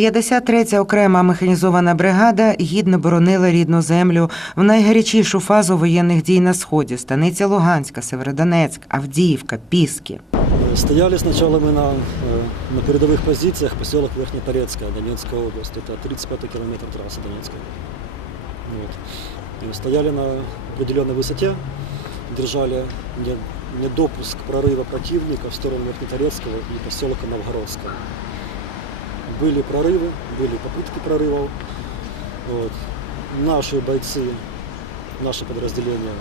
53-я окрема механізована бригада гідно боронила рідну землю в найгарячішу фазу воєнних дій на сході: станиця Луганська, Северодонецьк, Авдіївка, Піски. Э, Стояли сначала мы на, э, на передовых позициях, поселок Верхнеторецкая, Донецкая область. Это 35 километр трассы Донецкой. Вот. И стояли на определенной высоте, держали не- недопуск прорыва противника в сторону Верхнеторецкого и поселка Новгородского. Были прорывы, были попытки прорывов. Вот. Наши бойцы, наше подразделение,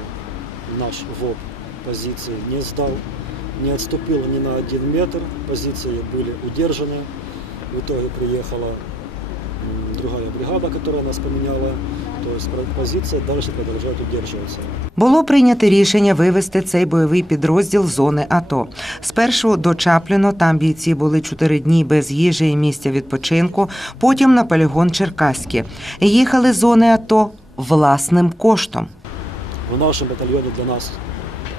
наш ВОП позиции не сдал, не отступил ни на один метр, позиции были удержаны. В итоге приехала другая бригада, которая нас поменяла. То есть про- позиция дальше продолжает. Було прийнято рішення вивести цей бойовий підрозділ з зони АТО. Спершу до Чапліно, там бійці були чотири дні без їжі і місця відпочинку. Потім на полігон Черкаське. Їхали з зони АТО власним коштом. В нашем батальоне для нас,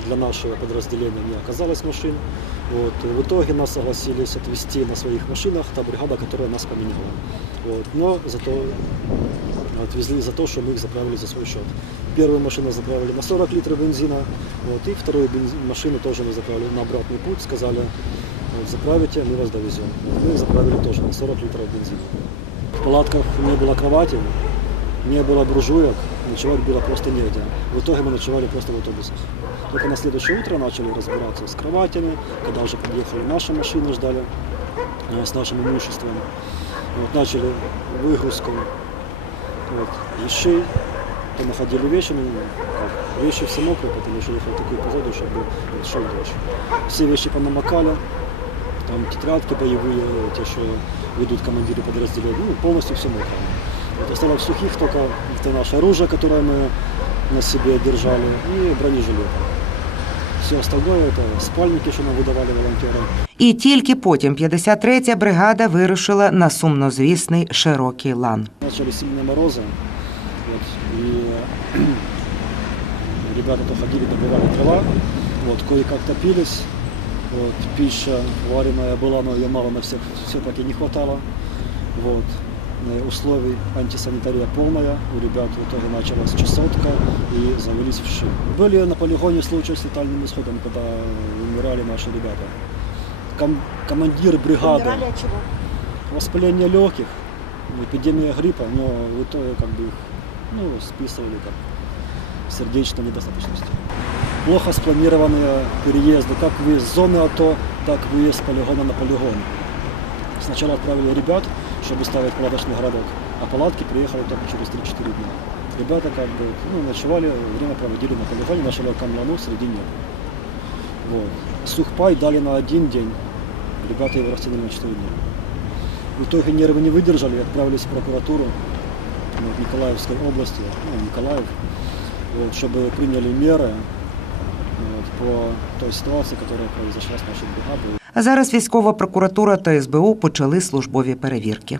для нашего подразделения не оказалось машин. Вот. В итоге нас согласились отвезти на своих машинах та бригада, которая нас поменяла. Вот. Но зато отвезли за то, что мы их заправили за свой счет. Первую машину заправили на 40 литров бензина, вот, и вторую бенз- машину тоже мы заправили на обратный путь, сказали, вот, заправите, мы вас довезем. Вот, мы их заправили тоже на 40 литров бензина. В палатках не было кровати, не было буржуек, ночевать было просто негде. В итоге мы ночевали просто в автобусах. Только на следующее утро начали разбираться с кроватями, когда уже подъехали наши машины, ждали э, с нашим имуществом. Вот, начали выгрузку вот, вещей, то находили вещи, ну, как, вещи все мокрые, потому что ехали в такую погоду, чтобы вот, шел дождь. Все вещи понамокали, там тетрадки боевые, те, что ведут командиры подразделений, ну, полностью все мокрое. Вот осталось сухих только это наше оружие, которое мы на себе держали, и бронежилеты. Все остальное это спальники, что нам выдавали волонтеры. І тільки потім 53-я бригада вирушила на сумнозвісний широкий лан. Начали сильные морозы, вот, и ребята то ходили, добывали дрова, вот, кое-как топились, вот, пища вареная была, но ее мало на всех все-таки не хватало, вот, э, Условий антисанитария полная, у ребят в итоге началась чесотка и завелись вши. Были на полигоне случаи с летальным исходом, когда умирали наши ребята. Ком- командир бригады Умирали от чего? воспаление легких, эпидемия гриппа, но в итоге как бы их ну, списывали как сердечной недостаточности. Плохо спланированные переезды, как выезд с зоны АТО, так и выезд с полигона на полигон. Сначала отправили ребят, чтобы ставить палаточный городок, а палатки приехали только через 3-4 дня. Ребята как бы ну, ночевали, время проводили на полигоне на широком лану среди неба. Вот. Сухпай дали на один день, ребята его растянули на 4 дня. В итоге нервы не выдержали отправились в прокуратуру ну, в Николаевской области, ну, Николаев, вот, чтобы приняли меры вот, по той ситуации, которая произошла с нашей бригадой. Зараз військова прокуратура та СБУ почали службові перевірки.